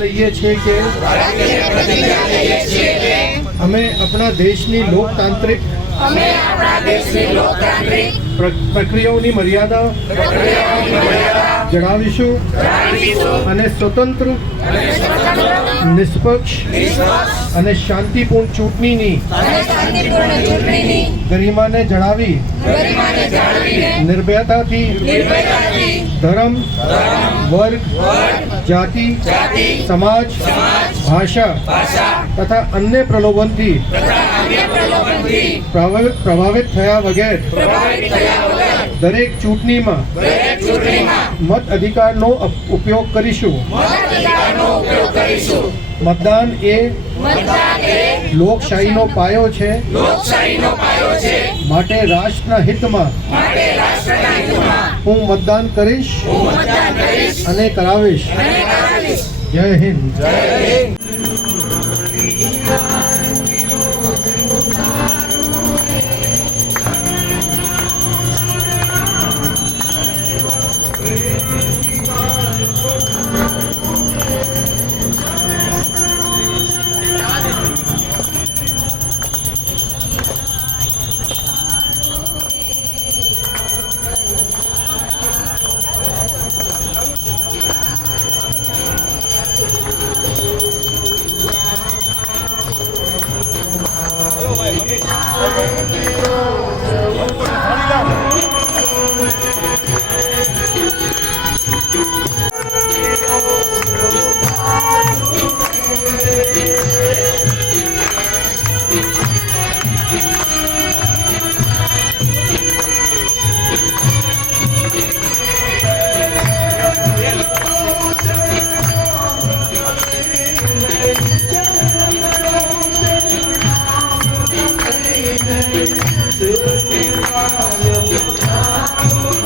લઈએ છીએ કે અમે આપણા દેશની લોકતાંત્રિક પ્રક્રિયાઓની મર્યાદા જણાવીશું અને સ્વતંત્ર નિષ્પક્ષ અને શાંતિપૂર્ણ ચૂંટણીની ગરિમાને જણાવી નિર્ભયતાથી ધર્મ, વર્ગ, જાતિ, સમાજ, ભાષા તથા અન્ય પ્રલોભનથી પ્રભાવિત થયા વગર દરેક ચૂંટણીમાં મત અધિકારનો ઉપયોગ કરીશું. મતદાન એ લોકશાહીનો પાયો છે. માટે રાષ્ટ્રના હિતમાં હું મતદાન કરીશ અને કરાવીશ. જય હિન્દ. Thank you.